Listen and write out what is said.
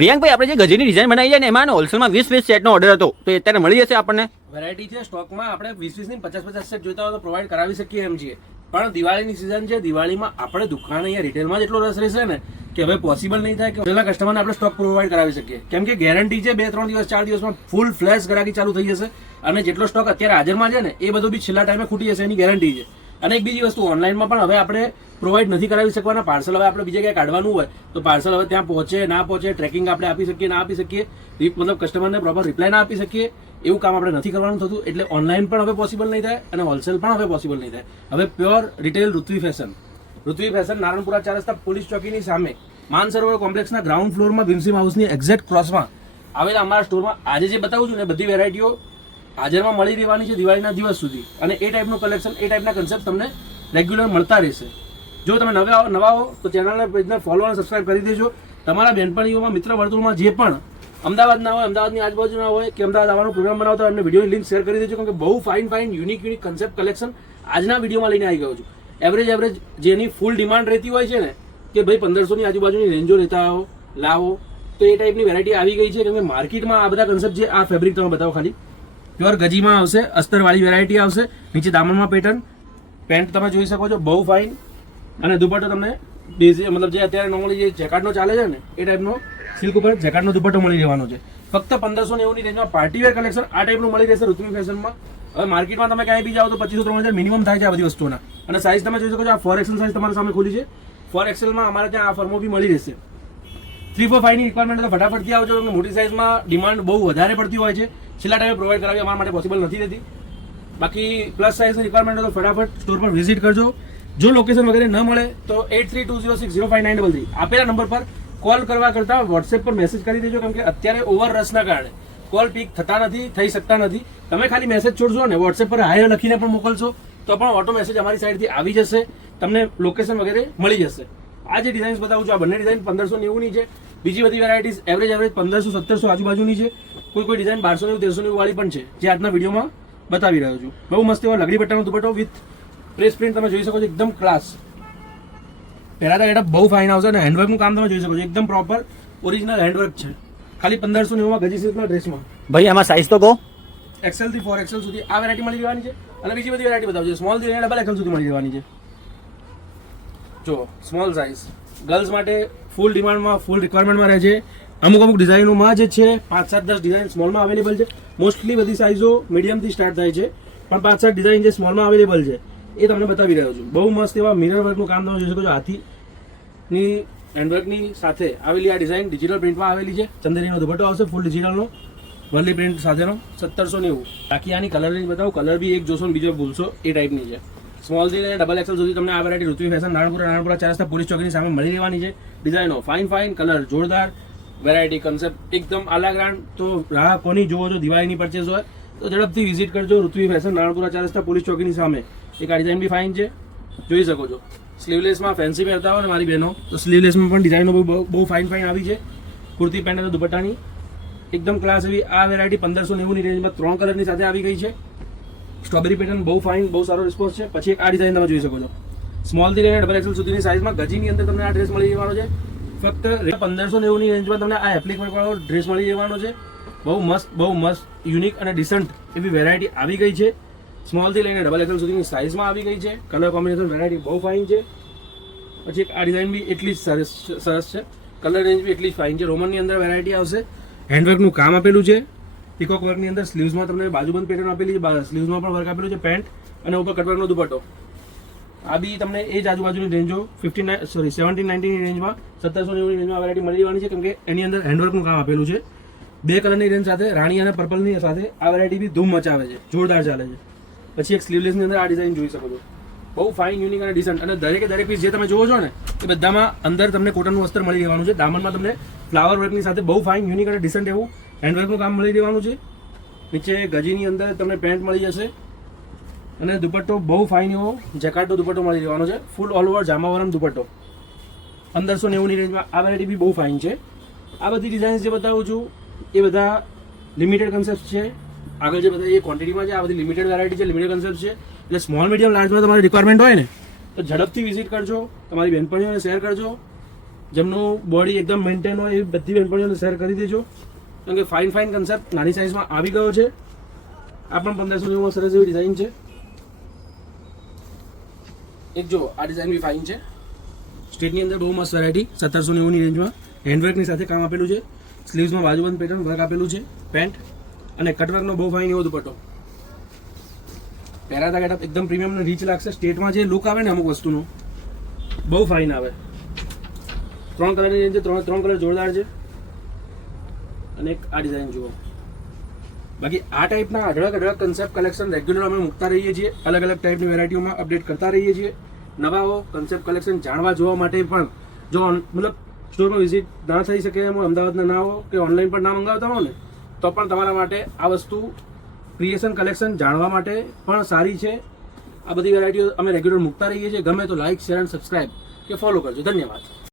પ્રિયાંકભાઈ આપણે જે ગજેની ડિઝાઇન બનાવી છે ને એમાં હોલસેલમાં 20 સેટનો ઓર્ડર હતો તો અત્યારે મળી જશે આપણને? વેરાયટી છે સ્ટોકમાં, આપણે 20 ની 50 સેટ જોઈતા હોય તો પ્રોવાઈડ કરાવી શકીએ એમ છીએ. પણ દિવાળીની સિઝન છે, દિવાળીમાં આપણે દુકાન અહીંયા રિટેલમાં જ એટલો રસ રહેશે ને કે હવે પોસિબલ નહીં થાય કે પેલા કસ્ટમરને આપણે સ્ટોક પ્રોવાઈડ કરાવી શકીએ. કેમ કે ગેરંટી છે 2-3 દિવસ 4 દિવસમાં ફૂલ ફ્લેશ ગ્રાહકી ચાલુ થઈ જશે અને જેટલો સ્ટોક અત્યારે હાજરમાં છે ને એ બધું બી છેલ્લા ટાઈમે ખૂટી જશે, એની ગેરંટી છે. અને એક બીજી વસ્તુ, ઓનલાઈનમાં પણ હવે આપણે પ્રોવાઈડ નથી કરાવી શકવાના. પાર્સલ હવે આપણે બીજે ક્યાંય કાઢવાનું હોય તો પાર્સલ હવે ત્યાં પહોંચે ના પહોંચે, ટ્રેકિંગ આપણે આપી શકીએ ના આપી શકીએ, મતલબ કસ્ટમરને પ્રોપર રિપ્લાય ના આપી શકીએ, એવું કામ આપણે નથી કરવાનું થતું. એટલે ઓનલાઈન પણ હવે પોસિબલ નહીં થાય અને હોલસેલ પણ હવે પોસિબલ નહીં થાય. હવે pure retail Rutvi fashion Naranpura 4 રસ્તા પોલીસ ચોકીની સામે માનસરોવર કોમ્પ્લેક્સના ગ્રાઉન્ડ ફ્લોરમાં ભીમસિંહ હાઉસની એક્ઝેક્ટ ક્રોસમાં આવેલા અમારા સ્ટોરમાં આજે જે બતાવું છું ને બધી વેરાયટીઓ હાજરમાં મળી રહેવાની છે દિવાળીના દિવસ સુધી. અને એ ટાઈપનું કલેક્શન, એ ટાઈપના કન્સેપ્ટ તમને રેગ્યુલર મળતા રહેશે. જો તમે નવા હો તો ચેનલને પેજને ફોલો અને સબસ્ક્રાઇબ કરી દેજો. તમારા બહેનપણીઓમાં, મિત્ર વર્તુળમાં જે પણ અમદાવાદના હોય, અમદાવાદની આજુબાજુના હોય કે અમદાવાદ આવવાનો પ્રોગ્રામ બનાવતા હોય એમને વિડીયોની લિંક શેર કરી દેજો. કારણ કે બહુ ફાઇન યુનિક કન્સેપ્ટ કલેક્શન આજના વિડીયોમાં લઈને આવી ગયો છું. એવરેજ જેની ફૂલ ડિમાન્ડ રહેતી હોય છે ને કે ભાઈ 1500ની આજુબાજુની રેન્જો લેતા આવો લાવો, તો એ ટાઈપની વેરાયટી આવી ગઈ છે. કેમ કે માર્કેટમાં આ બધા કન્સેપ્ટ જે આ ફેબ્રિક તમે બતાવો ખાલી પ્યોર ગજીમાં આવશે, અસ્તરવાળી વેરાયટી આવશે, નીચે દામનમાં પેટર્ન, પેન્ટ તમે જોઈ શકો છો બહુ ફાઇન, અને દુપટ્ટો તમને મતલબ જે અત્યારે નોર્મલી જે જેકાર્ડનો ચાલે છે ને એ ટાઈપનો સિલ્ક ઉપર જેકાર્ડનો દુપટ્ટો મળી રહેવાનો છે. ફક્ત 1590ની રેન્જમાં પાર્ટીવેર કલેક્શન આ ટાઈપનું મળી રહેશે ઋત્વી ફેશનમાં. હવે માર્કેટમાં તમે ક્યાંય બી જાઓ તો 2500-3000 મિનિમમ થાય છે આ બધી વસ્તુઓના. અને સાઇઝ તમે જોઈ શકો છો, આ 4XL સાઇઝ તમારા સામે ખુલી છે. 4XLમાં અમારે ત્યાં આ ફર્મો બી મળી રહેશે. 3-4-5 ની રિક્વાયરમેન્ટ તો ફટાફટથી આવજો. કેમ કે મોટી સાઇઝમાં ડિમાન્ડ બહુ વધારે પડતી હોય છે, છેલ્લા ટાઈમે પ્રોવાઈડ કરાવી અમારા માટે પોસિબલ નથી રહેતી. બાકી પ્લસ સાઇઝની રિક્વાયરમેન્ટ તો ફટાફટ સ્ટોર પર વિઝિટ કરજો. જો લોકેશન વગેરે ન મળે તો 8320605933 આપેલા નંબર પર કોલ કરવા કરતાં વોટ્સએપ પર મેસેજ કરી દેજો. કેમ કે અત્યારે ઓવર રશના કારણે કોલ પિક થતા નથી, થઈ શકતા નથી. તમે ખાલી મેસેજ છોડશો ને વોટ્સએપ પર હાય લખીને પણ મોકલશો તો પણ ઓટો મેસેજ અમારી સાઈડથી આવી જશે, તમને લોકેશન વગેરે મળી જશે. આ જે ડિઝાઇન્સ બતાવું છું આ બંને ડિઝાઇન 1590ની છે. બીજી બધી વેરાયટીઝ એવરેજ 1500-1700 આજુબાજુની છે. કોઈ ડિઝાઇન 1200-1300 વાળી પણ છે જે આજના વિડીયોમાં બતાવી રહ્યો છું. બહુ મસ્ત એવા લગડી પટ્ટાનો દુપટ્ટો વિથ પ્રેસ પ્રિન્ટ તમે જોઈ શકો છો, એકદમ ક્લાસ. પહેલા તો એટા બહુ ફાઇન આવશે અને હેન્ડવર્કનું કામ તમે જોઈ શકો છો, એકદમ પ્રોપર ઓરિજિનલ હેન્ડવર્ક છે. ખાલી 1590માં ગજી સિલ્કના ડ્રેસમાં. ભાઈ આમાં સાઇઝ તો કહો. XL થી 4XL સુધી આ વેરાયટી મળી રહેવાની છે. અને બીજી બધી વેરાયટી બતાવજો, સ્મોલ થી XXL સુધી મળી રહેવાની છે. જો સ્મોલ સાઇઝ ગર્લ્સ માટે ફૂલ ડિમાન્ડમાં, ફૂલ રિક્વાયરમેન્ટમાં રહે છે. અમુક ડિઝાઇનોમાં જે છે 5-7-10 ડિઝાઇન સ્મોલમાં અવેલેબલ છે. મોસ્ટલી બધી સાઇઝો મીડિયમથી સ્ટાર્ટ થાય છે, પણ 5-7 ડિઝાઇન જે સ્મોલમાં અવેલેબલ છે એ તમને બતાવી રહ્યો છું. બહુ મસ્ત એવા મિરર વર્કનું કામ તમે જોઈ શકો છો. હાથીની હેન્ડવર્કની સાથે આવેલી આ ડિઝાઇન ડિજિટલ પ્રિન્ટમાં આવેલી છે. ચંદેરીનો દુપટ્ટો આવશે ફૂલ ડિજિટલનો, વર્લી પ્રિન્ટ સાથેનો 1790. બાકી આની કલર રેન્જ બતાવું, કલર બી એક જોશો ને બીજો ભૂલશો એ ટાઈપની છે. સ્મોલથી લઈને XXL સુધી તમને આ વેરાયટી ઋત્વી ફેશન નારણપુરા 4 રસ્તા પોલીસ ચોકીની સામે મળી રહેવાની છે. ડિઝાઇનો ફાઇન, કલર જોરદાર, વેરાયટી કન્સેપ્ટ એકદમ આલાગ્રાન્ડ. તો રાહ કોની જોવો છો દિવાળીની પરચેસ હોય તો ઝડપથી વિઝિટ કરજો ઋત્વી ફેશન નારણપુરા 4 રસ્તા પોલીસ ચોકીની સામે. એક આ ડિઝાઇન બી ફાઇન છે, જોઈ શકો છો. સ્લીવલેસમાં ફેન્સી પહેરતા હોય ને મારી બહેનો તો સ્લીવલેસમાં પણ ડિઝાઇનો બહુ ફાઇન આવી છે. કુર્તી પેન્ટ અને દુપટ્ટાની એકદમ ક્લાસ એવી આ વેરાયટી 1590ની રેન્જમાં 3 કલરની સાથે આવી ગઈ છે. સ્ટ્રોબેરી પેટર્ન બહુ ફાઇન, બહુ સારો રિસ્પોન્સ છે. પછી એક આ ડિઝાઇન તમે જોઈ શકો છો, સ્મોલથી લઈને XXL સુધીની સાઇઝમાં ગજીની અંદર તમને આ ડ્રેસ મળી રહેવાનો છે. ફક્ત 1590ની રેન્જમાં તમને આ એપ્લિક વર્કવાળો ડ્રેસ મળી રહેવાનો છે. બહુ મસ્ત યુનિક અને ડિસન્ટ એવી વેરાયટી આવી ગઈ છે. સ્મોલથી લઈને XXL સુધીની સાઇઝમાં આવી ગઈ છે. કલર કોમ્બિનેશન વેરાયટી બહુ ફાઇન છે. પછી એક આ ડિઝાઇન બી એટલી જ સરસ છે. કલર રેન્જ બી એટલી જ ફાઇન છે. રોમનની અંદર વેરાયટી આવશે. હેન્ડવર્કનું કામ આપેલું છે. પીકોક વર્કની અંદર સ્લીવ્સમાં તમને બાજુબંધ પેટર્ન આપેલી છે, સ્લીવ્સમાં પણ વર્ક આપેલું છે. પેન્ટ અને ઉપર કટવર્કનો દુપટ્ટો. આ બી તમને એ જ આજુબાજુની રેન્જો 1790ની રેન્જમાં 1790ની રેન્જમાં વેરાયટી મળી રહેવાની છે. કેમ કે એની અંદર હેન્ડવર્કનું કામ આપેલું છે. 2 કલરની રેન્જ સાથે રાણી અને પર્પલની સાથે આ વેરાયટી બી ધૂમ મચાવે છે, જોરદાર ચાલે છે. પછી એક સ્લીવલેસની અંદર આ ડિઝાઇન જોઈ શકો છો, બહુ ફાઇન, યુનિક અને ડિસન્ટ. અને દરેક પીસ જે તમે જોવો છો ને એ બધામાં અંદર તમને કોટનનું વસ્ત્ર મળી રહેવાનું છે. દામનમાં તમને ફ્લાવર વર્કની સાથે બહુ ફાઇન, યુનિક અને ડિસન્ટ એવું હેન્ડવર્કનું કામ મળી રહેવાનું છે. નીચે ગજીની અંદર તમને પેન્ટ મળી જશે અને દુપટ્ટો બહુ ફાઇન એવો જેકાર્ડનો દુપટ્ટો મળી રહેવાનો છે. ફૂલ ઓલ ઓવર જામાવરમ દુપટ્ટો 1590ની રેન્જમાં આ વેરાયટી બી બહુ ફાઇન છે. આ બધી ડિઝાઇન્સ જે બતાવું છું એ બધા લિમિટેડ કન્સેપ્ટ છે. આગળ જે બધા એ ક્વોન્ટિટીમાં છે, આ બધી લિમિટેડ વેરાયટી છે, લિમિટેડ કન્સેપ્ટ છે. એટલે સ્મોલ મીડિયમ લાર્જમાં તમારી રિક્વાયરમેન્ટ હોય ને તો ઝડપથી વિઝિટ કરજો, તમારી બહેનપણીઓને શેર કરજો. જેમનું બોડી એકદમ મેન્ટેન હોય એવી બધી બેનપણીઓને શેર કરી દેજો, કેમ કે ફાઇન કન્સેપ્ટ નાની સાઇઝમાં આવી ગયો છે. આ પણ 1590 સરસ એવી ડિઝાઇન છે. એક જો આ ડિઝાઇન બી ફાઇન છે. સ્ટેટની અંદર બહુ મસ્ત વેરાયટી 1790 ની રેન્જમાં હેન્ડવર્કની સાથે કામ આપેલું છે. સ્લીવ્સમાં બાજુબંધ પેટર્ન વર્ક આપેલું છે. પેન્ટ અને કટવર્કનો બહુ ફાઇન એવો દુપટ્ટો. પહેરાતા ગેટઅપ એકદમ પ્રીમિયમ અને રીચ લાગશે. સ્ટેટમાં જે લુક આવે ને અમુક વસ્તુનો બહુ ફાઇન આવે. 3 કલરની રેન્જ છે, 3 કલર જોરદાર છે. અને એક આ ડિઝાઇન જુઓ. બાકી આ ટાઈપના અઢળક કન્સેપ્ટ કલેક્શન રેગ્યુલર અમે મૂકતા રહીએ છીએ. અલગ ટાઈપની વેરાયટીઓમાં અપડેટ કરતા રહીએ છીએ. નવાઓ કન્સેપ્ટ કલેક્શન જાણવા જોવા માટે પણ જો મતલબ સ્ટોરમાં વિઝિટ ના થઈ શકે એમ અમદાવાદના ના હો કે ઓનલાઈન પણ ના મંગાવતા હો ને તો પણ તમારા માટે આ વસ્તુ ક્રિએશન કલેક્શન જાણવા માટે પણ સારી છે. આ બધી વેરાયટીઓ અમે રેગ્યુલર મૂકતા રહીએ છીએ. ગમે તો લાઇક, શેર અને સબસ્ક્રાઇબ કે ફોલો કરજો. ધન્યવાદ.